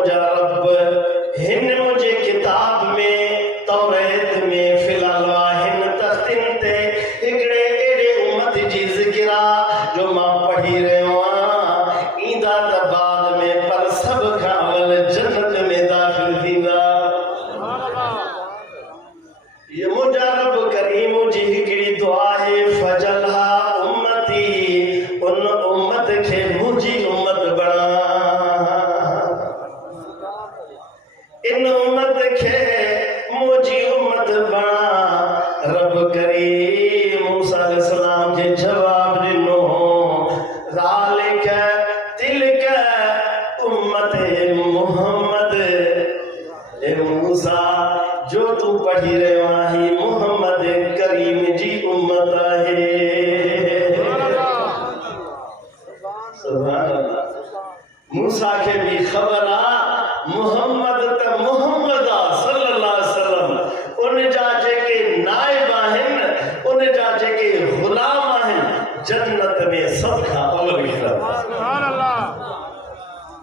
مجھا رب ہن مجھے کتاب میں توریت میں فی الالواحن تختن تے اکڑے ایڑے امت جی ذکرہ جو ماں پڑھی رہے ہوں ایندہ بعد میں پر سب کھاول جنت میں داخل دینا یہ مجھا رب کریم جی ہکڑی دعا ہے فجلہا امتی ان امت کے مجھے امت بڑا ان امت کے مجھے امت بڑا رب کریم موسیٰ علیہ السلام کے جواب دنو ذالک تلک امت محمد اے موسیٰ جو تو پڑھی رہے واہی محمد کریم جی امت ہے سبحان اللہ موسیٰ کے بھی خبر محمد تا محمد صلی اللہ علیہ وسلم ان جاجے کے نائب آہن ان جاجے کے غلام آہن جنت میں سب کا اول بھی